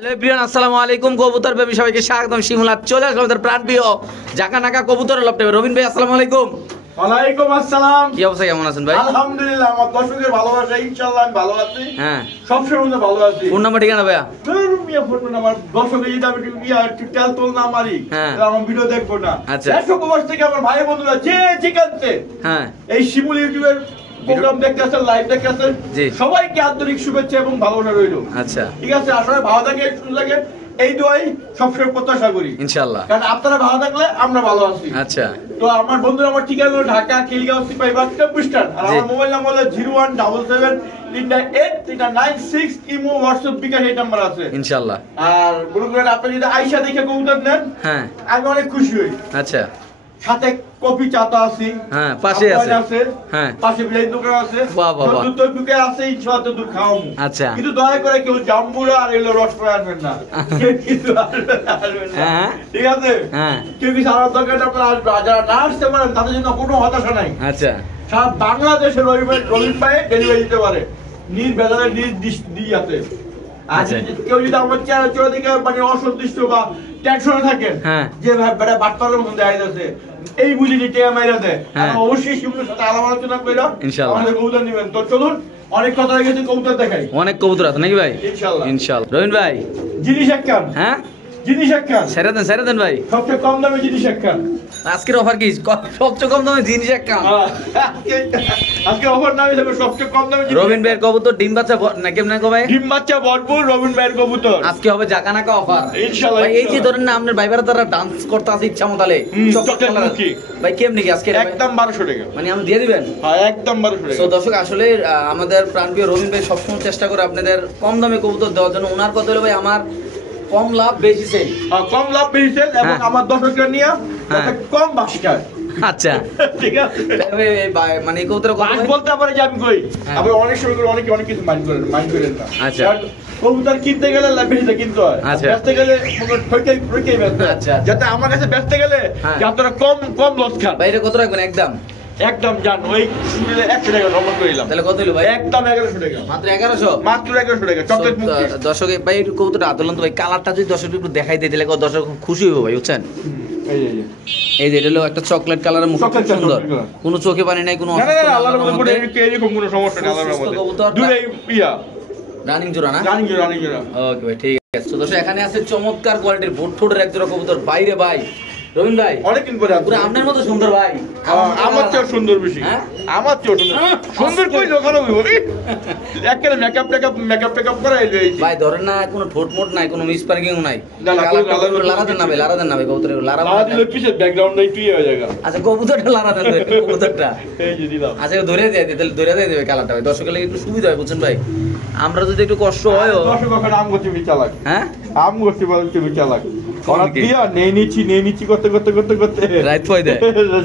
Hello everyone, আসসালামু আলাইকুম। কবুতর প্রেমী সবাইকে স্বাগতম। শিমুলা চলে আসলাম আমাদের প্রাণপ্রিয় জাকানাকা কবুতর লফটে। রবিন ভাই আসসালামু আলাইকুম। ওয়ালাইকুম আসসালাম। কি অবস্থা, কেমন আছেন ভাই? আলহামদুলিল্লাহ, আমার দর্শকের ভালোবাসা ইনশাআল্লাহ আমি ভালো আছি। হ্যাঁ, সবসময় ভালো আছি। ফোন নাম্বার ঠিকানা ভাইয়া? মিয়া ফোন নাম্বার দর্শকের যদি আমি একটু তেল তোল না মারি হ্যাঁ। তাহলে আমার ভিডিও দেখবো না। আচ্ছা। 100 প্রবাস থেকে আমার ভাই বন্ধুরা যে যেখানে হ্যাঁ, এই শিমুল ইউটিউবের প্রোগ্রাম দেখতে আসেন, লাইভ দেখতে আসেন, জি। সবাইকে আন্তরিক শুভেচ্ছা এবং ভালোবাসা রইল। আচ্ছা, ঠিক আছে, আসলে ভালো থাকে, সুস্থ থাকে, এই দোয়াই সবসময় প্রত্যাশা করি ইনশাআল্লাহ। কারণ আপনারা ভালো থাকলে আমরা ভালো আছি। আচ্ছা, তো আমার বন্ধুরা, আমার ঠিকানা হলো ঢাকা খিলগাঁও সিপাহীবাগ টেম্পুস্টার, আর জি। আমার মোবাইল নাম্বার হলো 0177398396 ইমো হোয়াটসঅ্যাপ বিকাশ এই নাম্বার আছে ইনশাআল্লাহ। আর মনে করেন আপনি যদি আইসা দেখে কবুতর নেন, হ্যাঁ, আমি অনেক খুশি হই। আচ্ছা, সাথে কফি চাটা আছে, হ্যাঁ, পাশে আছে। হ্যাঁ, পাশে বিরিয়ানি দোকান আছে, বাহ, বাহ, বাহ। দুধ ঢুকে আছে, ইনশাআল্লাহ দুধ খাওয়াবো। আচ্ছা। কিন্তু দয়া করে কেউ জাম্বুরা আর এলো রস করে আনবেন না, কিন্তু আসবেন না। হ্যাঁ। ঠিক আছে, হ্যাঁ, কেউ কিছু আনার দরকার নেই, আপনারা আসবেন। আর যারা না আসতে পারেন তাদের জন্য কোনো হতাশা নাই। আচ্ছা, সারা বাংলাদেশে রবিন পায়ে ডেলিভারি দিতে পারে, নিজ বেজারে নিজ দিয়াতে। আর আচ্ছা। কেউ যদি আমার চেহারা চলে দিকে মানে অসন্তুষ্ট বা টেনশনে থাকেন, হ্যাঁ। যে বেটা বাটপারের মধ্যে দেখা যাচ্ছে, এই বুঝি যে টেয়া মাইরা দেয়, হ্যাঁ। আমি অবশ্যই শিবুর সাথে আলাপ আলোচনা করলাম, ইনশাআল্লাহ। আমাদের কবুতর নিবেন। তো চলুন, অনেক কথা হয়ে গেছে, কবুতর দেখাই অনেক কবুতর আছে নাকি ভাই? ইনশাআল্লাহ। ইনশাআল্লাহ। রবিন ভাই, জিনিস একখান, হ্যাঁ, জিনিস একখান, ছেড়ে দেন ভাই। সবচেয়ে কম দামে জিনিস একখান। আজকের অফার কি? সবচেয়ে কম দামে জিনিস এক কাম। আজকে অফার নামে যাবে সবচেয়ে কম দামে জিনিস রবিন একখান। ভাইয়ের কবুতর ডিম বাচ্চা না কেমন কো ভাই? ডিম বাচ্চা ভরপুর রবিন ভাইয়ের কবুতর। আজকে হবে জাকানাকা অফার ইনশাআল্লাহ, ভাই। এই যে ধরেন না, আপনার ভাইবার দ্বারা ডান্স করতে আছে ইচ্ছা মতো চকলেট মুখী। ভাই কেমনি কি আজকে একদম 1200 টাকা। মানে আমি দিয়ে দিবেন? হ্যাঁ, একদম 1200 তো টাকা। দর্শক, আসলে আমাদের প্রাণপ্রিয় রবিন ভাই সবসময় চেষ্টা করে আপনাদের কম দামে কবুতর দেওয়ার জন্য। ওনার কথা হলো ভাই, আমার কম লাভ বেশি সেল। কম লাভ বেশি সেল এবং হ্যাঁ। আমার দর্শকরা নিয়ে যাতে কম বাসি খায়। আচ্ছা, ঠিক আছে, মানে এই কবুতর কত বাস ভাই? বলতে পারে যে আমি কই, হ্যাঁ। আবার অনেক সময় করে অনেক কিছু মাইন্ড করেন না। আচ্ছা। কারণ কবুতর কিনতে গেলে বেশিটা কিনতে হয়, আচ্ছা। বেচতে গেলে ঠকেই বেচতে হয়। আচ্ছা। যাতে আমার কাছে বেচতে গেলে হ্যাঁ। যে আপনারা কম লস খান। ভাই এটা কত রাখবেন একদম? একদম জান ওই শুনলে 100 টাকা নরমাল করে দিলাম। তাহলে কত হলো ভাই? একদম 1100 টাকা, মাত্র 1100? মাত্র 1100 টাকা। চকলেট মুক্তি। দর্শক ভাই একটু কবুতরটা আদলন তো ভাই, কালারটা যদি দর্শক একটু দেখাই দিয়ে দিলে দর্শক খুব খুশি হবে ভাই, বুঝছেন? এই যে এই যে এটা হলো একটা চকলেট কালারের মুখ, খুব চকলেট সুন্দর। Chocolate colour. কোনো চোখে পানি নাই, কোনো না না অসুস্থ না, না, আল্লাহর আল্লাহর মধ্যে মধ্যে। এরকম কোনো সমস্যা নেই, আল্লাহর সুস্থ মধ্যে। কবুতর। দূরে ইয়া রানিং জোড়া না? রানিং জোড়া। ওকে ভাই, ঠিক আছে। তো দর্শক, এখানে আছে চমৎকার কোয়ালিটির ভোট ঠোঁটের এক জোড়া কবুতর। বাইরে ভাই রবিন ভাই, অনেকদিন পরে পুরো আপনার মতো সুন্দর ভাই। আমার চেয়েও সুন্দর বেশি। হ্যাঁ? আমার চেয়েও সুন্দর। সুন্দর কই লোকানো হইব? একেবারে মেকআপ করে এলো এই যে। ভাই ধরেন না, কোনো ঠোঁট মোট নাই, কোনো মিস পার্কিং নাই। না, না, কোনো কালার লারা দেন না ভাই, লারা দেন না ভাই কবুতর, লারা লালা দিলে পিছের ব্যাকগ্রাউন্ড নাই তুই হয়ে যাবে। আচ্ছা, কবুতরটা লারা দেন তো, কবুতরটা। এই যে দিলাম। আচ্ছা, ধরে দিয়ে তাহলে ধরে দিয়ে দেবে কালারটা ভাই, দর্শকের লাগি একটু সুবিধা হয়, বুঝছেন ভাই? আমরা যদি একটু কষ্ট হয়, দর্শক ওখানে আম গোছি বিচালাক। হ্যাঁ, আম গোছি বলতে বিচালাক। ওরা কি? দিয়া নেই নিচ্ছি করতে রাইত পয় দেয়।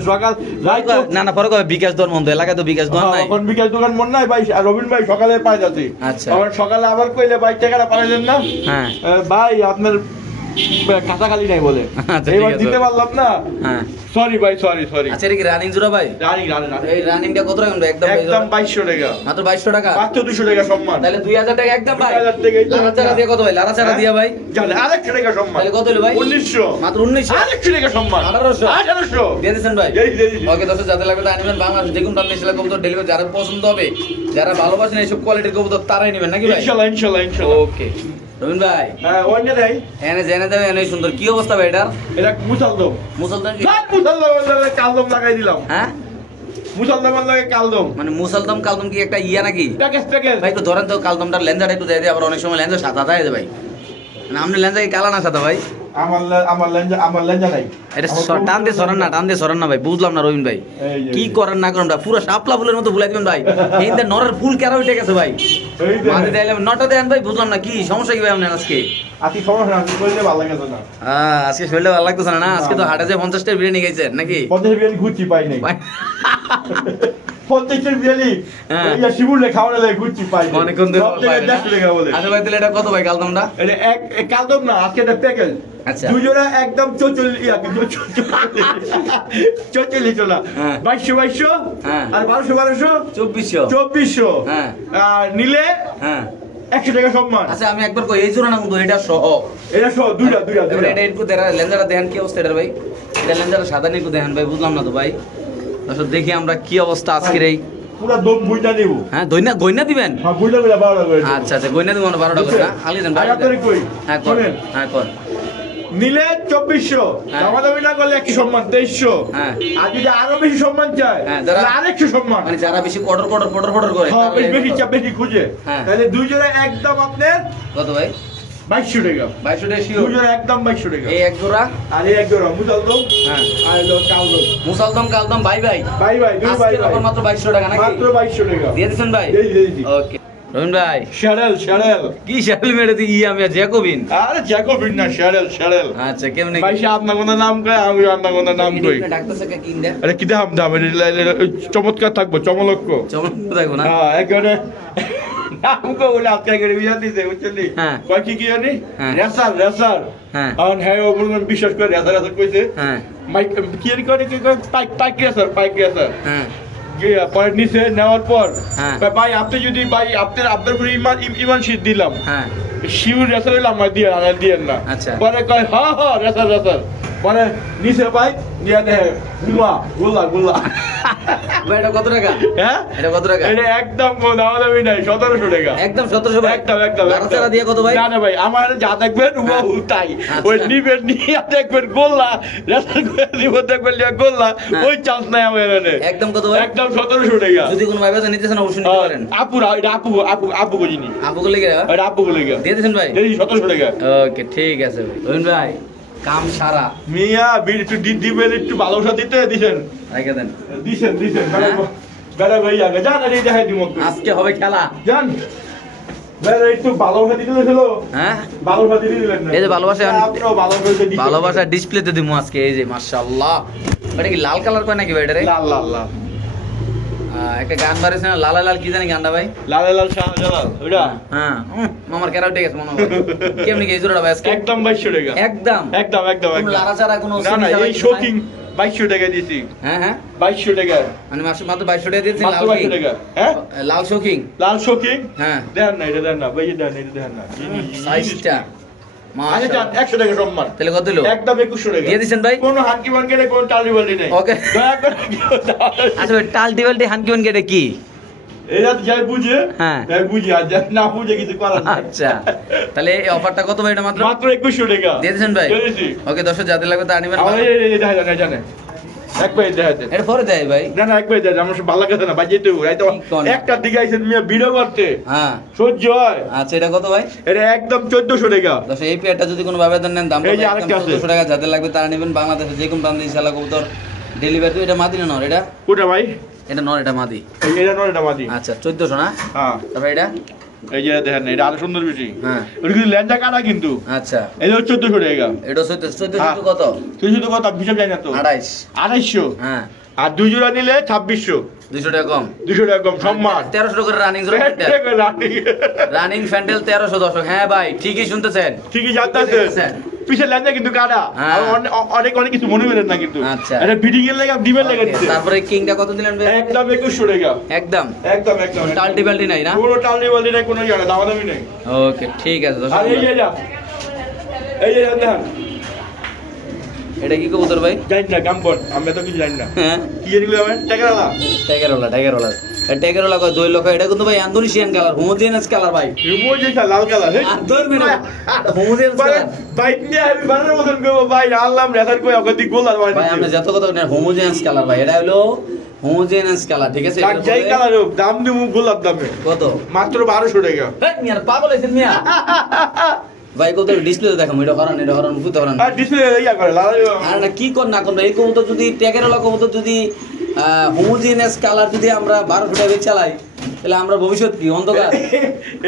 সকাল রাত না না, পরে কবে বিকাশ দর মন্দ এলাকায় তো বিকাশ দর নাই। এখন বিকাশ দোকান মন নাই ভাই, আর রবিন ভাই সকালে পাই যাচ্ছে। আচ্ছা। আবার সকালে আবার কইলে ভাই টাকাটা পাঠাইলেন না। হ্যাঁ। ভাই আপনার খাতা খালি নাই বলে আচ্ছা, ঠিক এবার আছে। দিতে পারলাম না। হ্যাঁ। সরি ভাই, সরি। আচ্ছা, এটা কি রানিং জোড়া ভাই? রানি এই রানিংটা কত রাখবেন ভাই? একদম একদম 2200 টাকা, মাত্র 2200 টাকা? মাত্র 200 টাকা সম্মান। তাহলে 2000 টাকা একদম ভাই। 2000 টাকা একদম। লারা চারা দিয়ে কত ভাই? লারা চারা দিয়া ভাই জানে আরেকশো টাকা সম্মান। তাহলে কত হলো ভাই? 1900, মাত্র 1900? আরেকশো টাকা সম্মান। 1800 দিয়ে দিয়েছেন ভাই? এই যে, এই যে। ওকে দর্শক, যাদের লাগবে তা নিবেন। বাংলাদেশ যে কোনো প্রান্তে এসে কবুতর ডেলিভারি, যারা পছন্দ হবে, যারা ভালোবাসেন এইসব কোয়ালিটির কবুতর, তারাই নেবেন নাকি ভাই? ইনশাআল্লাহ। ওকে রবিন ভাই, হ্যাঁ, অন্য দেই। এনে জেনে দেবে, এনে সুন্দর। কি অবস্থা ভাই এটার? এটা মুসালদম। মুসলমান কি? কালদম লাগাই দিলাম। হ্যাঁ, মুসালদম লাগে কালদম। মানে মুসলদম কালদম কি একটা ইয়া নাকি প্যাকেজ ভাই? একটু ধরেন তো কালদমটার লেন্সাটা একটু দিয়ে দিয়ে, আবার অনেক সময় লেন্সা সাদা দেয় ভাই। মানে আপনার লেন্সা কি কালা না সাদা ভাই? আমার লেঞ্জা নাই। এটা টান দিয়ে সরান না ভাই, বুঝলাম না রবিন ভাই। এই যে, কি করেন না করেন, পুরো শাপলা ফুলের মতো ফুলাই দিবেন ভাই। এই যে নরের ফুল কেন উঠে গেছে ভাই? এই যে। মাঝে দিলাম নটা দেন ভাই, বুঝলাম না কি সমস্যা কি ভাই আপনার আজকে? আতি সমস্যা না, তুই কইলে ভালো লাগে না। আজকে শরীরটা ভালো লাগতেছে না? আজকে তো হাটে যে 50টা বিরিয়ানি খাইছেন নাকি 50 বিরিয়ানি ঘুরছি পাই নাই। ভাই? 50 বিরিয়ানি হ্যাঁ। ইয়া শিবুরে খাওয়ানো লাগে ঘুরছি পাই নাই। অনেকক্ষণ ধরে সব জায়গায় 150 টাকা বলে। আচ্ছা ভাই, তাহলে এটা কত ভাই কালদমটা? এটা এক কালদম না, আজকে এটা প্যাকেজ। আচ্ছা। দুজোড়া একদম 44 ইয়া 44 চলা। হ্যাঁ। 2200 হ্যাঁ। আর 1200 2400 2400। হ্যাঁ। আর নিলে হ্যাঁ 100 টাকা সম্মান। আচ্ছা আমি একবার কই এই জোড়া না কিন্তু এটা সহ এটা সহ দুইটা এবার এটা একটু দেরা লেন্সাটা দেখেন কি অবস্থা এটা ভাই, এটা লেন্সাটা সাদা নিয়ে একটু দেখেন ভাই, বুঝলাম না তো ভাই। দর্শক দেখি আমরা কি অবস্থা আজকের এই। পুরো দম বুইটা নিব। হ্যাঁ গইনা দিবেন? হ্যাঁ বুইটা করে 12 টাকা করে। আচ্ছা আচ্ছা গইনা দিব না 12 টাকা করে না, আলি দেন ভাই। আগাতারে কই? হ্যাঁ কর, শুনেন, হ্যাঁ কর। নিলে 2400, হ্যাঁ। দামাদামি না করলে একই সম্মান 2300। হ্যাঁ। আর যদি আরো বেশি সম্মান চায় হ্যাঁ, তাহলে আরেকশো সম্মান। মানে যারা বেশি কটর করে হ্যাঁ, তাহলে বেশি চাপ বেশি খুঁজে, হ্যাঁ। তাহলে দুই জোড়া একদম আপনার কত ভাই? 2200 টাকা। 2200 টাকা দুই শিওর। জোড়া একদম 2200 টাকা। এই এক জোড়া আর এই এক জোড়া মুজালদম হ্যাঁ আর হলো কালদম। মুসালদম কালদম ভাই ভাই ভাই দুই ভাই আজকের ভাই অফার মাত্র 2200 টাকা নাকি? মাত্র 2200 টাকা দিয়ে দিছেন ভাই? দিয়েছি। ওকে রবিন ভাই শারেল কি শাল মেরে দি আমি জ্যাকোবিন। আরে জ্যাকোবিন না, শারেল। আচ্ছা কেমনে ভাই সে আপনার কোন নাম কয়, আমি আপনার কোন নাম কই। ডাক্তার কে কিন দে আরে কি দাম চমৎকার থাকবো, চমলক্ষ। চমৎকার থাকবো না? হ্যাঁ একেবারে নামকে বলে আজকে একেবারে বিয়া দিতে বুঝলি। হ্যাঁ। কয় কি জানি হ্যাঁ। রেসার হ্যাঁ আর হ্যাঁ ও বলবেন বিশ্বাস করে রেসার কইছে। হ্যাঁ মাইক কি জানি করে কি কয় পাইক রেসার হ্যাঁ গিয়ে পরে নিচে নেওয়ার পর হ্যাঁ। কয়, ভাই আপনি যদি ভাই আপনার উপরে ইমান শীত দিলাম, হ্যাঁ শিউর রেসার হইলে আমার দিয়ে না। আচ্ছা। পরে কয় হ্যাঁ রেসার পরে নিচে ভাই নিয়ে দেখে গোল্লা ভাই এটা কত টাকা? হ্যাঁ এটা কত টাকা? এটা একদম কোনো দামাদামি নাই, 1700 টাকা। একদম 1700 ভাই। একদম বারোচারা দিয়ে কত ভাই? না না ভাই, আমার যা দেখবেন হ্যাঁ। তাই আচ্ছা। ওই নিবেন নিয়ে দেখবেন গোল্লা রেসার করে দিব, দেখবেন গোল্লা হ্যাঁ। ওই চান্স নাই আমার এখানে। একদম কত ভাই? একদম 1700 টাকা। যদি কোনো ভাই বাজা নিতে চান অবশ্যই নিতে পারেন। এটা আপু করিনি, আপু গুলো কি এটা আপু বলে গেল দিয়ে দিয়েছেন ভাই? 1700 টাকা। ওকে ঠিক আছে ভাই। রবিন ভাই কাম সারা মিয়া বিল একটু দিবেন, একটু ভালোবাসা দিতে দিছেন রেখে দেন। দিছেন হ্যাঁ। বেড়া ভাই আগে জান আর এই দেখাই দিব আজকে হবে খেলা। জান বেড়া একটু ভালোবাসা দিতে ছিল, হ্যাঁ ভালোবাসা দিতে দিলেন না। এই যে ভালোবাসা আপনিও ভালোবাসা দিতে ভালোবাসা ডিসপ্লেতে দিমু আজকে। এই যে মাশাআল্লাহ, এটা কি লাল কালার কয় নাকি ভাই এটা রে? লাল লাল লাল একটা গান বাড়িছে না লাল লাল কি জানি গানটা ভাই? লাল লাল শাহজালাল ওটা হ্যাঁ মামার কেরাও ঠিক আছে মনে হয়। কেমনি কি এই জোড়াটা ভাই আজকে? একদম 2200 টাকা। একদম একদম কোনো লাড়াচাড়া কোনো না না, সিমি এই চালা শোকিং 2200 টাকা দিছি। হ্যাঁ হ্যাঁ 2200 টাকা মানে মাত্র 2200 টাকা দিয়েছেন মাত্র লাল 2200 টাকা। হ্যাঁ লাল শোকিং। লাল শোকিং হ্যাঁ দেন না, এটা দেন না ভাই, এটা দেন না। সাইজটা আরে জান 100 টাকা সম্মান। তাহলে কত দিলো? একদম 2100 টাকা দিয়ে দিছেন ভাই? কোনো হানকি বানকে নেই, কোনো টালি বালি নেই। ওকে। দয়া করে কেউ দাও। আচ্ছা ভাই টাল টিবেলটি হানকিউন কেটে কি? এরা তো যাই বুঝে, হ্যাঁ। যাই বুঝে, আর যাই না বুঝে কিছু করার নাই। আচ্ছা তাহলে এই অফারটা কত ভাই এটা মাত্র? মাত্র 2100 টাকা দিয়ে দিয়েছেন ভাই? দিয়ে দিছি। ওকে দর্শক যাদের লাগবে তা নিবেন। আমার এই দেখা জানে একবার দেখা যায় এটা পরে দেয় ভাই? না না, একবার দেখা আমার সব ভালো লাগে না বাজে তো তো কি কোন? একটা দিকে আইছেন মিয়া ভিডিও করতে হ্যাঁ সহ্য হয়। আচ্ছা এটা কত ভাই? এটা একদম 1400 টাকা। দর্শক এই পেয়ারটা যদি কোনো ভাবে নেন দাম এই যে একদম আরেকটা আছে। 1400 টাকা। যাদের লাগবে তারা নেবেন। বাংলাদেশে যে কোনো প্রান্তে ইনশাআল্লাহ কবুতর ডেলিভারি। এটা মাদি না নর? এটা কোটা ভাই? এটা নর, এটা মাদি। এটা নয়, এটা মাদি। আচ্ছা 1400 না? হ্যাঁ তারপর এটা এই যে দেখেন, এটা আরো সুন্দর বেশি। হ্যাঁ ওটা কিন্তু ল্যান্ডা কাটা কিন্তু। আচ্ছা এটা 1400 টাকা। এটা 1400 হ্যাঁ। কত? তুই শুধু কথা হিসাব জানি না তো। 28। 2800 হ্যাঁ আর দুই জোড়া নিলে 2600। 200 টাকা কম। 200 টাকা কম সম্মান। 1300 করে রানিং জোড়া রানিং ফ্যান্ডেল 1300 দর্শক। হ্যাঁ ভাই ঠিকই শুনতেছেন। ঠিকই জানতেছেন, পিছে ল্যান্ডা কিন্তু কাটা। হ্যাঁ। আর অনেক অনেক কিছু মনে করেন না কিন্তু। আচ্ছা। এটা ফিটিং এর লাগা ডিমের লাগা দিতে। তারপরে কিংটা কত দিলেন ভাই? একদম 2100 টাকা। একদম একদম টাল্টি বাল্টি নাই না? পুরো টালনি বালনি নাই, কোনো জায়গা দামাদামি নাই। ওকে ঠিক আছে দর্শক। আর এই যে এই যে দেখেন, এটা কি কবুতর ভাই? জানি না কাম কর, আমি তো কিছু জানি না। হ্যাঁ কি জানি বলে আমার টাকালা টাইগারওয়ালা কয় 2 লক্ষ। এটা কিন্তু ভাই ইন্দোনেশিয়ান কালার, হোমোজেনাস কালার ভাই। রিমোট যেটা লাল কালার হে আর তোর মেরো হোমোজেনাস কালার বাইক নিয়ে আমি বানানোর মতন করবো ভাই, আনলাম রেসার কই অগতি গোলার ভাই। ভাই আমরা যত কথা বলি হোমোজেনাস কালার ভাই। এটা হলো হোমোজেনাস কালার, ঠিক আছে? যাই এটার কালার হোক, দাম দিব গোলার দামে কত? মাত্র 1200 টাকা। এই মিয়া পাগল হইছেন মিয়া। ভাই কত ডিসপ্লেতে দেখাম, এটা হরান ফুতে হরান। আর ডিসপ্লে ইয়া করে লাল। আর না কি কর না কোন এই কবুতর যদি ট্যাগেরওয়ালা কবুতর যদি হোমোজেনাস কালার যদি আমরা 1200 টাকা চালাই তাহলে আমরা ভবিষ্যৎ কি অন্ধকার?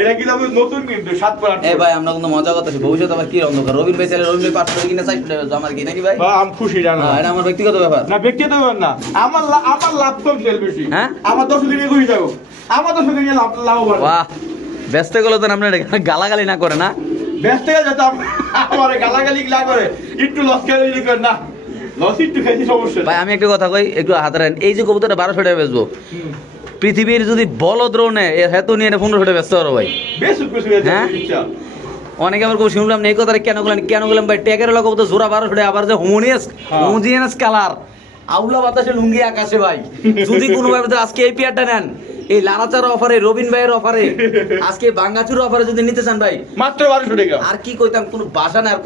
এটা কি দাম নতুন কিন্তু 7 পর 8। এই ভাই আমরা কিন্তু মজা করতেছি, ভবিষ্যৎ আবার কি অন্ধকার? রবিন ভাই চাইলে রবিন ভাই 500 টাকা কিনে 60 টাকা আমার কি নাকি ভাই? আমি খুশি জানো। হ্যাঁ এটা আমার ব্যক্তিগত ব্যাপার। না ব্যক্তিগত ব্যাপার না, আমার লাভ কম সেল বেশি। হ্যাঁ? আমার 10 দিনে কই যাও, আমার 10 দিনে লাভ হবে। বাহ ব্যস্ত গেলে তো আপনার গালাগালি না করে না? ব্যস্ত হয়ে যেতাম, আমার গালাগালি না করে একটু লস খেলে করে না, লস একটু খাইছি সমস্যা ভাই আমি একটা কথা কই, একটু হাত রাখেন। এই যে কবুতরটা 1200 টাকা বেচবো, পৃথিবীর যদি বলদ রোনে হেতু নিয়ে 1500 ব্যস্ত হলো ভাই। বেশ খুশি হ্যাঁ? ইচ্ছা অনেকে আবার কেউ শুনলাম না এই কথাটা কেন বললাম ভাই ট্যাগের লোক তো জোড়া 1200 আবার যে হোমোজিনিয়াস কালার আউলা বাতাসে লুঙ্গি আকাশে ভাই যদি কোনো ভাবে আজকে এই পেয়ারটা নেন এই লারাচার অফারে রবিন ভাইয়ের অফারে আজকে বাঙ্গাচুর অফারে যদি নিতে চান ভাই মাত্র 1200 টাকা। আর কি কইতাম কোনো ভাষা না আর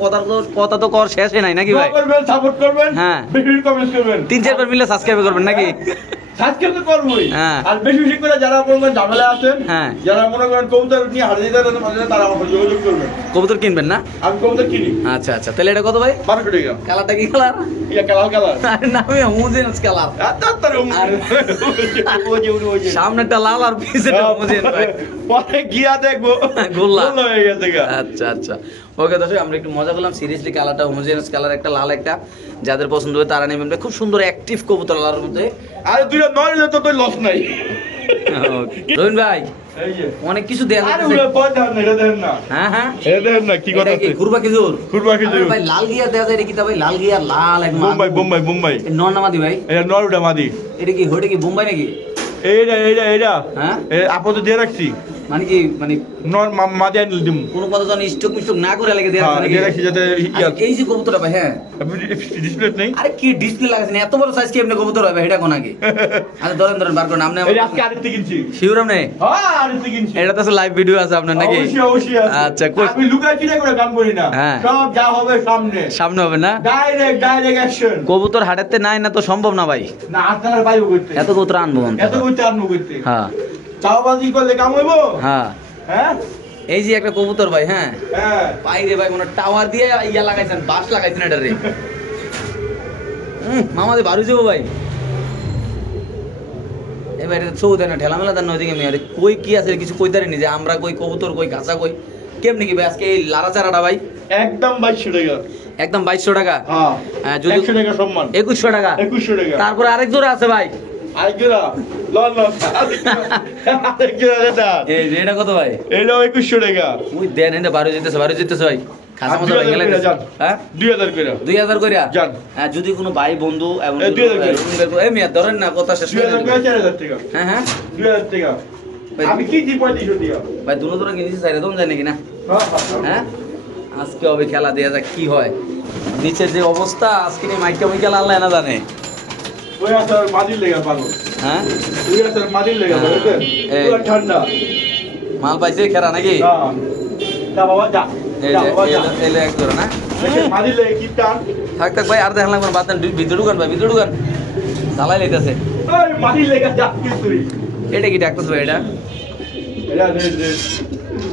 কথা তো কর শেষই নাই নাকি ভাই? করবেন, সাপোর্ট করবেন, হ্যাঁ। বেশি কমেন্ট করবেন, 3-4 বার মিলে সাবস্ক্রাইব করবেন নাকি? সাবস্ক্রাইব তো করবই। হ্যাঁ। আর বেশি বেশি করে যারা মনে করেন ঝামেলা আছেন, হ্যাঁ। যারা মনে করেন কবুতর নিয়ে হারিয়ে যেতে তারা আমার সাথে যোগাযোগ করবেন। কবুতর কিনবেন না? আমি কবুতর কিনি। আচ্ছা আচ্ছা, তাহলে এটা কত ভাই? 1200 টাকা। কালারটা কি কালার? ইয়া কালার কালার। আরে নামে হোমোজিনিয়াস কালার। সামনেটা লাল আর পিছনেটা হোমোজিনিয়াস ভাই। পরে গিয়া দেখবো গোল্লা হয়ে গেছে গা। আচ্ছা আচ্ছা, ওকে দর্শক আমরা একটু মজা করলাম। সিরিয়াসলি কালারটা হোমোজিনিয়াস কালার, একটা লাল একটা, যাদের পছন্দ হবে তারা নেবেন। খুব সুন্দর অ্যাক্টিভ কবুতর লালের মধ্যে। আরে দুইটা নয় তো তো লস নাই। রবিন ভাই এই যে অনেক কিছু দেয়া আরে যাচ্ছে। ওরে পড় দাও না, এটা দেন না। হ্যাঁ হ্যাঁ, এটা দেন না, কি কথা এটা কি আছে? ঘুরবা খেজুর? ঘুরবা খেজুর। আরে ভাই লাল গিয়া দেয়া যায়, এটা কি তা ভাই? লাল গিয়া লাল একদম বোম্বাই বোম্বাই বোম্বাই। নরনামাদি ভাই, এটা নরুটা মাদি। এটা কি হোটে কি বোম্বাই নাকি? এইটা হ্যাঁ আপাতত দিয়ে রাখছি। মানে কি মানে নর মাদি আনিল দিম। কোনো কথা জানি স্টক মিস্টক না করে লাগে দেয়া হ্যাঁ, নাকি? দিয়ে রাখছি যাতে আচ্ছা, এই যে কবুতরটা ভাই, হ্যাঁ ডিসপ্লে নেই। আরে কি ডিসপ্লে লাগাছেন? এত বড় সাইজ কি এমনি কবুতর হবে? এটা কোন আগে? আচ্ছা ধরেন বার করুন আপনি। এটা আজকে আরেকটা কিনছি। শিওর আপনি? হ্যাঁ আরেকটা কিনছি। এটা তো লাইভ ভিডিও আছে আপনার নাকি? অবশ্যই অবশ্যই আছে। আচ্ছা, আমি লুকাই চিনা করে কাম করি না। হ্যাঁ। সব যা হবে সামনে সামনে হবে না? Direct action. কবুতর হাটেতে নাই না তো সম্ভব না ভাই। না আপনারা পাইবো করতে। এত কবুতর আনবো এত করতে আনবো করতে। হ্যাঁ চাওবাজি করলে কাম হইবো। হ্যাঁ, হ্যাঁ এই যে একটা কবুতর ভাই, হ্যাঁ হ্যাঁ বাইরে ভাই মনে টাওয়ার দিয়ে ইয়া লাগাইছেন, বাস লাগাইছেন এটা রে। মামাদের বাড়ি যাবো ভাই। এবার এটা চৌ দেয় না, ঠেলামেলা দেন না ওইদিকে মেয়ে। কই কি আছে কিছু কই তারিনি যে আমরা কই কবুতর কই ঘাসা কই কেমনি কি ভাই আজকে এই লাড়াচাড়াটা ভাই? একদম 2200 টাকা। একদম 2200 টাকা। হ্যাঁ যদি 100 টাকা সম্মান। 2100 টাকা। 2100 টাকা। তারপরে আরেক জোড়া আছে ভাই। আইগরা লল আরেকজোড়া এটা। এই যে এটা কত ভাই? এটা 2100 টাকা। ওই দেন এটা বারো যেতেছে ভাই। খাসা মজা ভাই গেলে। হ্যাঁ 2000 করে। 2000 কইরা যান। হ্যাঁ, যদি কোনো ভাই বন্ধু এবং 2000 করে। এই মিয়া ধরেন না কথা শেষ করে 2000 করে 4000 টাকা। হ্যাঁ হ্যাঁ 2000 টাকা। আমি কি জি 3500 টাকা। ভাই দুনো দুটো কিনেছি চাইলে দম যায় নাকি না? হ্যাঁ আজকে হবে খেলা, দেয়া যাক কি হয়। নিচের যে অবস্থা আজকে মাইকা মিকাল আল্লাহ না জানে। ওই আসার মাদির লেগা পাগল। হ্যাঁ ওই আসার মাদির লেগা বুঝছেন? এই। পুরো ঠান্ডা। মাল পাইছে খেরা নাকি? না যা বাবা যা। এই যা যে বাবা যা। এলো এক জোড়া না? দেখেন মাদির লেগে কি টান। থাক ভাই আর দেখলাম কোনো বাদ নেই। ভিতরে ঢুকান ভাই, ভিতরে ঢুকান। জ্বালাই লাইতেছে। ওই মাদির লেগা যা কি তুই। এটা কি ডাকতেছ ভাই? এটা এটা রেড রেড।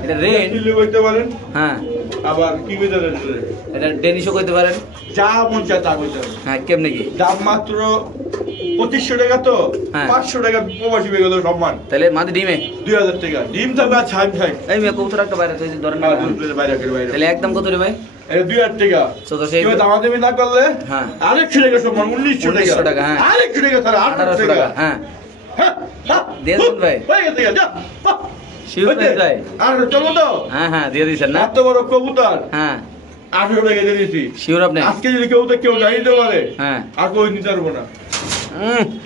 এটা রেড। কিলো কইতে পারেন। হ্যাঁ আবার কি কইতে পারেন? এটা ডেনিশও কইতে পারেন। যা মন চায় তা কইতে পারেন। হ্যাঁ কেমনে কি? দাম মাত্র 2500 টাকা তো। হ্যাঁ। 500 টাকা প্রবাসী বেগল সম্মান। তাহলে মাঝে ডিমে 2000 টাকা। ডিম থাকবে আর ছাই ছাই। এই মেয়ে কবুতর একটা বাইরে তুই ধরেন না। বাইরে করে বাইরে। তাহলে একদম কত রে ভাই? এটা 2000 টাকা। তো সেই কেউ দামাদামি না করলে হ্যাঁ আরেকশো টাকা সম্মান 1900 টাকা, হ্যাঁ। আরেকশো টাকা স্যার 1800 1800 টাকা। টাকা। হ্যাঁ হ্যাঁ, হ্যাঁ। দিয়ে দেন ভাই। হয়ে গেছে যা। শিওর ভাই ভাই। আর চলো তো। হ্যাঁ হ্যাঁ দিয়ে দিছেন না? এত বড় কবুতর হ্যাঁ 18 টাকা দিয়ে দিয়েছি। শিওর আপনি? আজকে যদি কেউ জানিয়ে দিতে পারে হ্যাঁ আর কই নিতে পারবো না।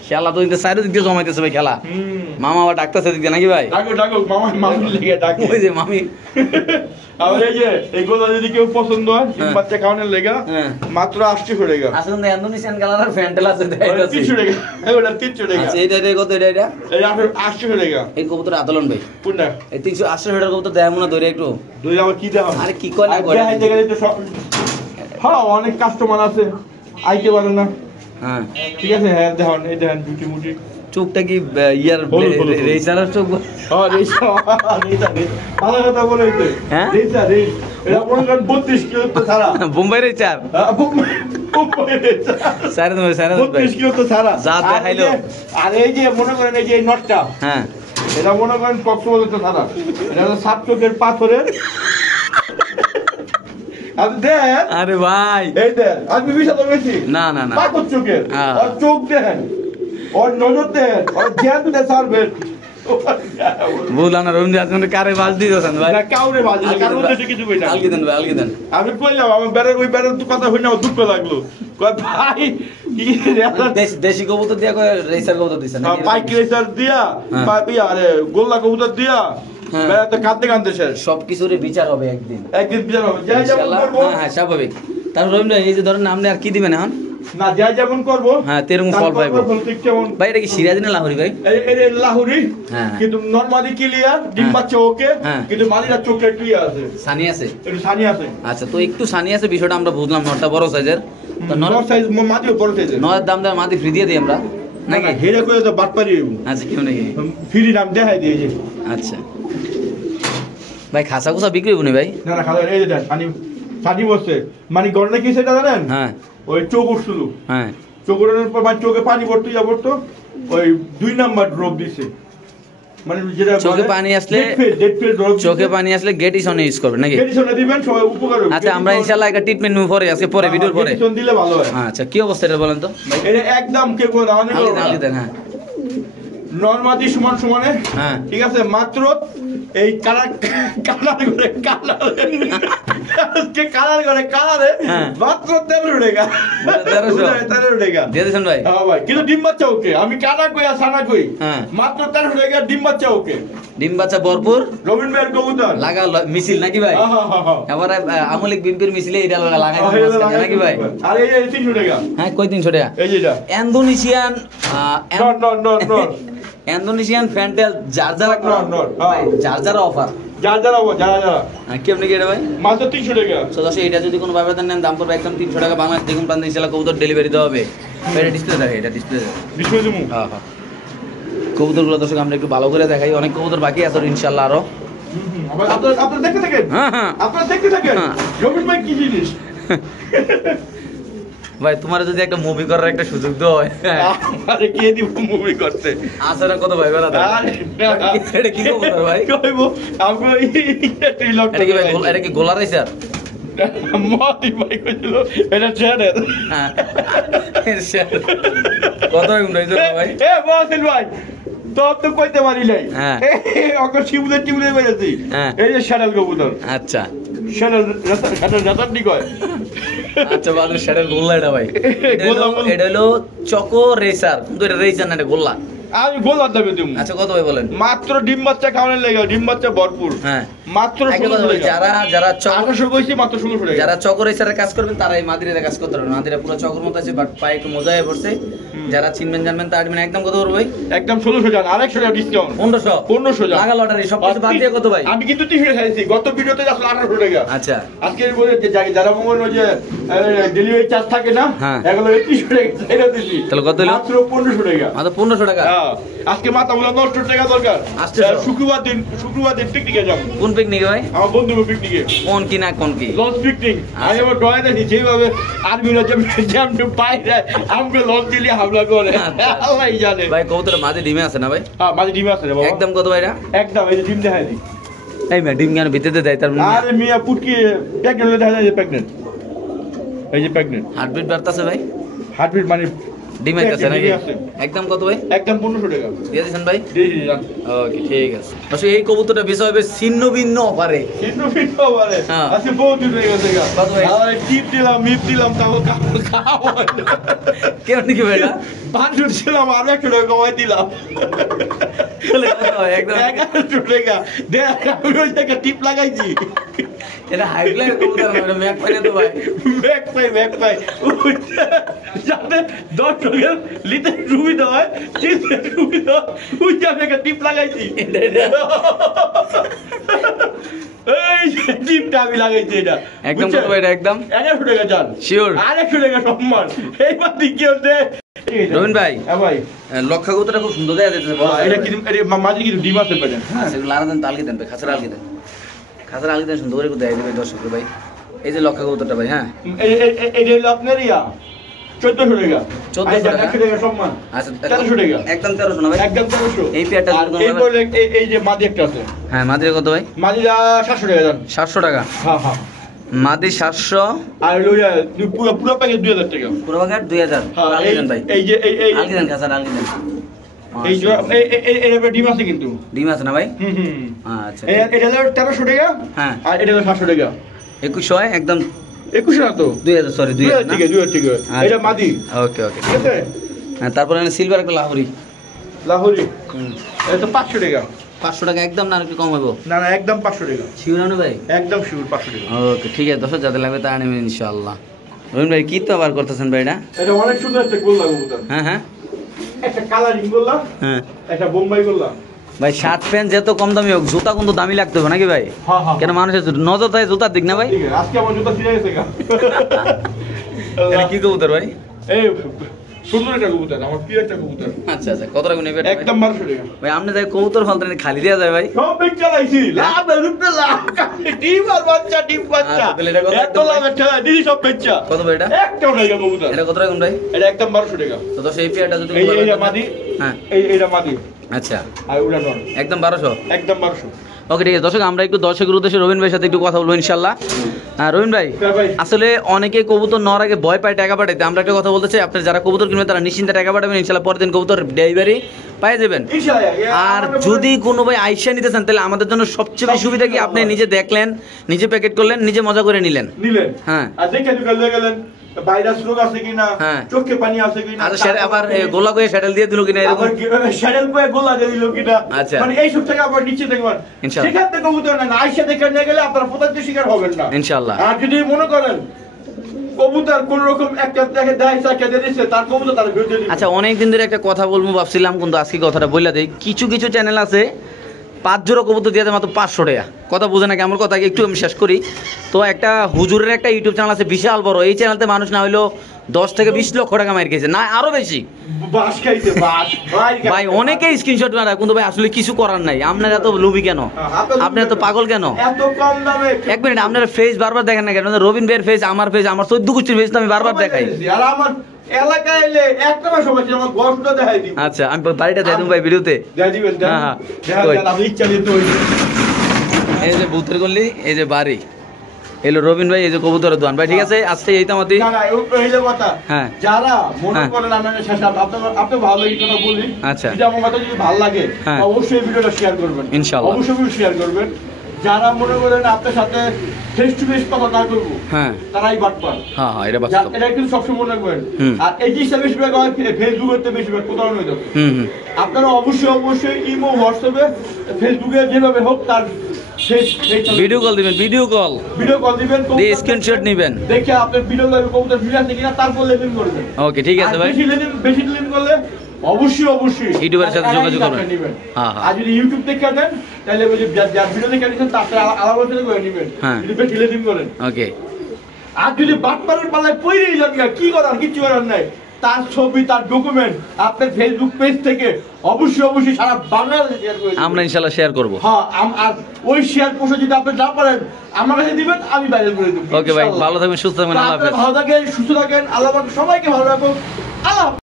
খেলা তো কিন্তু সাইডের দিক দিয়ে জমাইতেছে ভাই খেলা। হুম। মামা আবার ডাকতেছে দিক দিয়ে নাকি ভাই? ডাকো মামি লেগে ডাকো। ওই যে মামি। আবার এই যে এগুলো যদি কেউ পছন্দ হয় হ্যাঁ। বাচ্চা খাওয়ানোর লেগা হ্যাঁ মাত্র 800 টাকা। আসলে ইন্দোনেশিয়ান কালার ফ্যান্টেল আছে দেখাইতাছি। 300 টাকা। ওটা 300 টাকা। আচ্ছা এটা কত এটা? এই 800 টাকা। এই কবুতর আদলন ভাই। কোনটা? এই 380 টাকার কবুতর দেয় মনে ধরে একটু। দুই আমার কি দাম? আরে কি কয় না আর করে? দেখাইতে গেলে তো সব হ্যাঁ অনেক কাস্টমার আছে আইতে পারে না। হ্যাঁ ঠিক আছে হ্যাঁ দেখুন এই দেখেন দুটি মুটি। চোখটা কি ইয়ার হলুদ, হলুদ। রেসারের চোখ? হ্যাঁ রেসা ভালো কথা বলে হইতে। হ্যাঁ? রেসা রেস এটা মনে করেন 32 কিলো তো ছাড়া। বোম্বাই রেসার মুম্বাই রেসা সাইরে ভাই 32 কিলো তো ছাড়া। যা দেখাইলো। আর এই যে মনে করেন এই যে এই নটটা হ্যাঁ এটা মনে করেন কক্সবাজার তো ছাড়া। এটা হলো 7 চোখের পাথরের। আপনি দেন আরে ভাই এই দেন আমি বিশাল বেশি না না না পাথর চোখের হ্যাঁ। আর চোখ দেন ওর নজর দেন ওর জ্ঞান দেন সার্ভেন্ট ও বুঝলাম না রবীন্দ্র আজকে কারে বাজ দিয়েছেন ভাই না কাউরে বাজে না, কারণ উদ্দেশ্যে কিছু কই না। আলগি দেন ভাই আলগি দেন। আমি কইলাম আমার বেড়ার ওই বেড়ার তো কথা হই না, আমার দুঃখ লাগলো। কয় ভাই কি রে, দেশি কবুতর দিয়া কয় রেসার কবুতর দিছেন নাকি? পাইক রেসার দিয়া হ্যাঁ। বা ইয়া আরে গোল্লা কবুতর দিয়া হ্যাঁ। বেড়াতে কাঁদতে কাঁদতে শেষ। সবকিছুরই বিচার হবে একদিন একদিন বিচার হবে, যাই যেমন ইনশাআল্লাহ। করবো হ্যাঁ হ্যাঁ স্বাভাবিক। তারপর রবীন্দ্র এই যে ধরেন আপনি আর কি দিবেন এখন? না, যাই যেমন করবো হ্যাঁ, তেরকম ফল পাইবো। কেমন ভাই এটা কি সিরাজি না লাহোরি ভাই? এই লাহুরি হ্যাঁ। কিন্তু নরমালি ক্লিয়ার, ডিম হ্যাঁ। বাচ্চা ওকে, হ্যাঁ। কিন্তু মালিরা চোখে একটু ইয়ে আছে, সানি আছে? একটু সানি আছে। আচ্ছা, তো একটু সানি আছে বিষয়টা আমরা বুঝলাম, নটটা বড় সাইজের। তো নর সাইজ মাটিও বড় সাইজের। নয়ের দাম দেওয়া মাদি ফ্রি দিয়ে দিই আমরা না নাকি? হেরে করে তো বাটপারি আচ্ছা কেউ নাকি? ফ্রি নাম দেখাই দিয়েছে। আচ্ছা ভাই খাসা খুসা বিক্রি হবনি ভাই? না না, খালি এই যে দেন সানি বসছে, মানে গড়না কি সেটা জানেন? হ্যাঁ ওই চোখ উঠছিল, হ্যাঁ চোখ উঠানোর পর মানে চোখে পানি পড়তো যা পড়তো, ওই 2 নাম্বার ড্রপ দিছে, মানে যেটা চোখে পানি আসলে- ডেড ফেল ড্রপ চোখে পানি আসলে গেটিসন ইউজ করবেন নাকি? মেডিসিন দিবেন, সবাই উপকার হবে। আচ্ছা আমরা ইনশাআল্লাহ একটা ট্রিটমেন্ট নিব পরে, আজকে পরে ভিডিওর পরে। মেডিসিন দিলে ভালো হয়। আচ্ছা কি অবস্থা এটা বলেন তো ভাই? এটা একদম কে কোন দাওয়ানি আলগি করো দেন না। আলগি দেন। হ্যাঁ নরমালি সমান সমানে, হ্যাঁ। ঠিক আছে, মাত্র এই কালার করে কালারে হ্যাঁ। মাত্র 13 টাকা। 13 টাকা দিয়ে দিয়েছেন ভাই? হ্যাঁ ভাই, কিন্তু ডিম বাচ্চা ওকে, আমি কানা কই আর সানা কই, হ্যাঁ। মাত্র 13 টাকা ডিম বাচ্চা ওকে। ডিম বাচ্চা ভরপুর রবিন ভাইয়ের কবুতর লাগা মিছিল নাকি ভাই? হ্যাঁ, হ্যাঁ, হ্যাঁ, হ্যাঁ। এবারে আমলিক বিম্পির মিছিলে এটা লাগাই হ্যাঁ, দিবেন এটা মাঝখানে লাগাই নাকি ভাই? আর এই যে 300 টাকা, হ্যাঁ কই 300 টাকা? এই যে এটা ইন্দোনেশিয়ান নট ইন্দোনেশিয়ান ফ্যান্টেল যার যারা নট নট হ্যাঁ, যার যারা অফার যারা কেমনি কি এটা ভাই? মাত্র 300 টাকা। তো দর্শক এটা যদি কোনো ব্যবধান নেন দাম পড়বে একদম 300 টাকা। বাংলাদেশ দেখুন প্রান্ত ইনশাআল্লাহ কবুতর ডেলিভারি দেওয়া হবে। এটা ডিসপ্লে দেখে, এটা ডিসপ্লে বিষ্ণু দিমু হ্যাঁ হ্যাঁ। কবুতরগুলো দর্শক আমরা একটু ভালো করে দেখাই, অনেক কবুতর বাকি আছে ইনশাআল্লাহ আরো। আপনারা দেখতে থাকেন, হ্যাঁ হ্যাঁ আপনারা দেখতে থাকেন, হ্যাঁ। রবিন ভাই কি জিনিস। ভাই তোমার যদি একটা মুভি করার একটা সুযোগ দেওয়া হয়, আরে কে দিব মুভি করতে, আছে না কত ভাই বেলা আরে না, এটা কি কবুতর ভাই? কইবো আমরা এই লোক এটা কি ভাই এটা কি গোলা রাইসার? মতি ভাই কইছিল এটা চ্যানেল। হ্যাঁ কত রাইসার ভাই? এ বসেন ভাই, তোর তো কইতে পারি নাই, হ্যাঁ। অক শিবুলে বেরেছি, হ্যাঁ। এই যে শ্যানেল কবুতর, আচ্ছা শ্যানেল রাতার কয়। আচ্ছা বাদে শাড়ির গোল্লা এটা ভাই। গোল্লা এটা হলো চকো রেসার, কিন্তু এটা রেসার না, এটা গোল্লা। আমি গোলার দামে দিব। আচ্ছা কত ভাই বলেন? মাত্র ডিম বাচ্চা খাওয়ানোর লেগে, ডিম বাচ্চা ভরপুর, হ্যাঁ মাত্র একটা কথা 16 বলি, টাকা। যারা চক 1800 কইছি, মাত্র 16 টাকা। যারা চকর রেসারের কাজ করবেন তারা এই মাদিরে কাজ করতে পারবেন। মাদিরা পুরো চকর মতো আছে, বাট পায়ে একটু মোজা হয়ে পড়ছে। যারা চিনবেন জানবেন তার মানে একদম কত করবে ভাই? একদম 1600 জান, আরেকশো টাকা ডিসকাউন্ট। 1500 1500 জান। লাগা লটারি সব কিছু বাদ দিয়ে কত ভাই? আমি কিন্তু 300 খাইছি, গত ভিডিওতে আসলে 1800 টাকা। আচ্ছা আজকে বলে যে যারা মঙ্গল ওই যে ডেলিভারি চার্জ থাকে না, হ্যাঁ। এগুলো 300 টাকা ছেড়ে দিছি। তাহলে কত হলো? মাত্র 1500 টাকা। মাত্র 1500 টাকা। হ্যাঁ, আজকে মাথা মুলা 900 টাকা দরকার। আসতেছো? শুক্রবার দিন পিকনিকে যাব। কোন পিকনিক ভাই? আমার বন্ধু পিকনিকে, কোন কি না কোন কি? Launch picnic. আমি আমার ড্রয়ে দেখি যেভাবে আর্মিরা যেমন পাইরে আমাকে লঞ্চ দিলে হামলা করে, আচ্ছা। আল্লাহ জানে। ভাই কবুতর মাঝে ডিমে আছে না ভাই? হ্যাঁ, মাঝে ডিম আছে রে বাবা। একদম কত ভাই এটা? একদম, এই যে ডিম দেখাই দি। এই মে ডিম কেন ভিতরে দেয় তার আরে মিয়া পুটকি প্রেগনেন্ট দেখা যায়, যে প্রেগনেন্ট, এই যে প্রেগনেন্ট, হার্টবিট বাড়তাছে ভাই? হার্টবিট মানে ডিমের কাছে নাকি? ডিমে আছে। একদম কত ভাই? একদম 1500 টাকা। দিয়ে দিছেন ভাই? জি জি জান। ওকে ঠিক আছে। আসলে এই কবুতরটা বিষয় হবে ছিন্ন ভিন্ন অফারে। কিন্তু ফিট পারে হ্যাঁ। আজকে বহুত দিন হয়ে গেছে গা। কত ভাই? আরে টিপ দিলাম, মিপ দিলাম, তাও খাওয়া কেমন কি ভাই এটা? বান্ডুর ছিলাম, আর 100 টাকা কমাই দিলাম। তাহলে কত হয়? একদম 1100 টাকা দেখ, আমি ওই জায়গায় টিপ লাগাইছি। এটা হাইফ্লাইট কবুতর না, এটা ম্যাক পাই না তো ভাই। ব্যাক পাই যাতে 10 টাকার লিটার সুবিধা হয়, চিপের সুবিধা হয়, ওই জায়গায় টিপ লাগাইছি। এই যে টিপটা আমি লাগাইছি, এটা একদম কত ভাই এটা? একদম 1100 টাকা জান। শিওর? 100 টাকা সম্মান। এইবার কি হচ্ছে রবিন ভাই, হ্যাঁ ভাই, লক্ষা কবুতরটা খুব সুন্দর দেখা যাচ্ছে। এটা কি মাঝে কিন্তু ডিম আছে পেলেন? হ্যাঁ সেগুলো আলাদা দেন, তালকি দেন ভাই, খাঁচার আলগি দেন, খাঁচার আলগি দেন, সুন্দর করে দেখাই দেবে দর্শককে ভাই। এই যে লক্ষা কবুতরটা ভাই, হ্যাঁ এটা হলো আপনার 1400 টাকা। 1400 টাকা? 100 টাকা সম্মান। আচ্ছা 1300 টাকা। একদম 1300 না ভাই? একদম 1300। এই পেয়ারটা আর যদি এরপর এই যে মাদি একটা আছে, হ্যাঁ মাদিরে কত ভাই? মাদিরা 700 টাকা জান। 700 টাকা হ্যাঁ হ্যাঁ। মাদি 700, আর ওই পুরো প্যাকেজ 2000 টাকা। পুরো বাগার 2000। হ্যাঁ, আলগি দেন ভাই, এই যে এই আলগি দেন, খাঁচার আলগি দেন। এই এটা ডিম আছে কিন্তু ডিম আছে না ভাই? হুম আচ্ছা এটা হলো 1300 টাকা হ্যাঁ আর এটা হলো 700 টাকা 2100 একদম 2100 না তো 2000 সরি 2000 ঠিক আছে এটা মাদি ওকে ওকে ঠিক আছে হ্যাঁ তারপরে সিলভার একটা লাহোরি লাহোরি এটা তো 500 টাকা 500 টাকা একদম না আর একটু কম হবো? না না একদম 500 টাকা শিওর না ভাই? একদম শিওর 500 টাকা ওকে ঠিক আছে দর্শক যাদের লাগবে তা নেবেন ইনশাআল্লাহ। রহিম ভাই কি তো আবার করতেছেন ভাই এটা? এটা অনেক সুন্দর একটা গোল্লা কবুতর হ্যাঁ হ্যাঁ একটা কালারিং গোল্লা হ্যাঁ একটা বোম্বাই গোল্লা ভাই শার্ট প্যান্ট যত কম দামি হোক জুতা কিন্তু দামি লাগতে হবে নাকি ভাই? হ্যাঁ হ্যাঁ কেন মানুষের নজর থাকে জুতার দিক না ভাই? ঠিক আছে আজকে আমার জুতা ছিঁড়ে গেছে গা এটা কি কবুতর ভাই? এই সুন্দর একটা কবুতর আমার প্রিয় একটা কবুতর আচ্ছা আচ্ছা কত টাকা নেবেন একদম 1200 টাকা ভাই? আপনি যাই কবুতর ফালতেন খালি দেওয়া যায় ভাই? সব বেচ চালাইছি লাভ রূপে লাভ ডিম আর বাচ্চা ডিম বাচ্চা তাহলে এটা কত এত লাভ একটা দিদি সব বেচা কত ভাই এটা? একটাও নাই কবুতর এটা কত টাকা ভাই? এটা একদম 1200 টাকা তো দশ এই পেয়ারটা যদি এইটা মাদি হ্যাঁ এইটা মাদি আচ্ছা আর ওটা নন একদম 1200 একদম 1200 ওকে ঠিক আছে দর্শক আমরা একটু দর্শকের উদ্দেশ্যে রবিন ভাইয়ের সাথে একটু কথা বলবো ইনশাল্লাহ। রবিন ভাই হ্যাঁ ভাই। আসলে অনেকে কবুতর নেওয়ার আগে ভয় পায় টাকা পাঠাইতে, আমরা একটা কথা বলতে চাই আপনার যারা কবুতর কিনবেন তারা নিশ্চিন্তে টাকা পাঠাবেন ইনশাল্লাহ পরের দিন কবুতর ডেলিভারি পাই যাবেন। আর যদি কোনো ভাই আইসা নিতে চান তাহলে আমাদের জন্য সবচেয়ে বেশি সুবিধা কি আপনি নিজে দেখলেন, নিজে প্যাকেট করলেন, নিজে মজা করে নিলেন। হ্যাঁ আর দেখে গেলেন ভাইরাস রোগ আছে কিনা হ্যাঁ চোখে পানি আছে কিনা আর আবার গোলা করে স্যাটেল দিয়ে দিল কিনা এরকম শ্যাডেল পয়ে গোলা দিয়ে দিল কিনা আচ্ছা মানে এই সব থেকে আবার নিচে দেখবেন সেখান থেকে কবুতর না আইসা দেখে নিয়ে গেলে আপনারা প্রতারিত শিকার হবেন না ইনশাআল্লাহ। আর যদি মনে করেন কবুতর কোন রকম একটা দেখে দেয় চাকে দিয়েছে তার কবুতর তার বিরুদ্ধে দিবে। আচ্ছা অনেক দিন ধরে একটা কথা বলবো ভাবছিলাম কিন্তু আজকে কথাটা বললা দেই, কিছু কিছু চ্যানেল আছে 5 জোড়া কবুতর দিয়ে দেয় মাত্র 500 টাকা। কথা বুঝে না কেমন কথা একটু আমি শেষ করি। তো একটা হুজুরের একটা ইউটিউব চ্যানেল আছে বিশাল বড়, এই চ্যানেলতে মানুষ না হইলেও 10 থেকে 20 লক্ষ টাকা মার খেয়েছে না আরো বেশি বাস খাইছে বাস ভাই অনেকেই স্ক্রিনশট মারা কিন্তু ভাই আসলে কিছু করার নাই। আপনারা এত লোভী কেন, আপনারা তো পাগল কেন? এত কম দামে এক মিনিট আপনারা ফেস বারবার দেখেন না কেন? রবিন ভাইয়ের ফেস, আমার ফেস, আমার 14 গোষ্ঠীর ফেস তো আমি বারবার দেখাই। আর আমার এলাকায় এলে একটা বার সময় ছিল আমার গসটা দেখাই দিই। আচ্ছা আমি বাড়িটা দেখাই দেব ভাই ভিডিওতে। দেখাই দিবেন হ্যাঁ দেখাই আপনি ইচ্ছা নিয়ে তো এই যে ভূতের গল্লি, এই যে বাড়ি এলো রবিন ভাই, এই যে কবুতরের দোকান ভাই। ঠিক আছে আজকে এই তো আমাদের না না এই যে কথা হ্যাঁ যারা মনে করেন আমরা শেষ আপনি ভালো এই কথা বলি আচ্ছা যদি আমার কথা যদি ভালো লাগে হ্যাঁ অবশ্যই এই ভিডিওটা শেয়ার করবেন ইনশাআল্লাহ অবশ্যই শেয়ার করবেন। যারা মনে করেন আপনার সাথে ফেস টু ফেস কথা না করবো হ্যাঁ তারাই বাটপার। হ্যাঁ হ্যাঁ এটা বাস্তব, এটা কিন্তু সবসময় মনে রাখবেন। আর এই জিনিসটা বেশিরভাগ হয় ফেসবুকেতে বেশিরভাগ কোথাও নয় তো আপনারা অবশ্যই ইমো হোয়াটসঅ্যাপে ফেসবুকে যেভাবে হোক তার ভিডিও কল দিবেন, ভিডিও কল দিবেন দিয়ে স্ক্রিনশট নেবেন দেখে আপনার ভিডিও লাগবে কবুতর ভিডিও আছে কিনা তারপর লেনদেন করবেন। ওকে ঠিক আছে ভাই। বেশি লেনদেন করলে অবশ্যই ইউটিউবের সাথে যোগাযোগ করবেন। হ্যাঁ আর যদি ইউটিউব দেখে দেন তাহলে ওই যে যার ভিডিও দেখে দিয়েছেন তার আলাদা করে নেবেন যদি বেশি লেনদেন করেন। ওকে আর যদি বাটপারের পাল্লায় পড়েই যান কি করার কিছু করার নাই, তার ছবি তার ডকুমেন্ট আপনার ফেসবুক পেজ থেকে অবশ্যই সারা বাংলাদেশে শেয়ার করে আমরা ইনশাআল্লাহ শেয়ার করব। হ্যাঁ আর ওই শেয়ার পোস্ট যদি আপনি না পারেন আমার কাছে দিবেন আমি ভাইরাল করে দেব। ওকে ভাই ভালো থাকবেন সুস্থ থাকবেন আল্লাহ হাফেজ। ভালো থাকেন সুস্থ থাকেন আল্লাহ সবাইকে ভালো রাখুন আল্লাহ।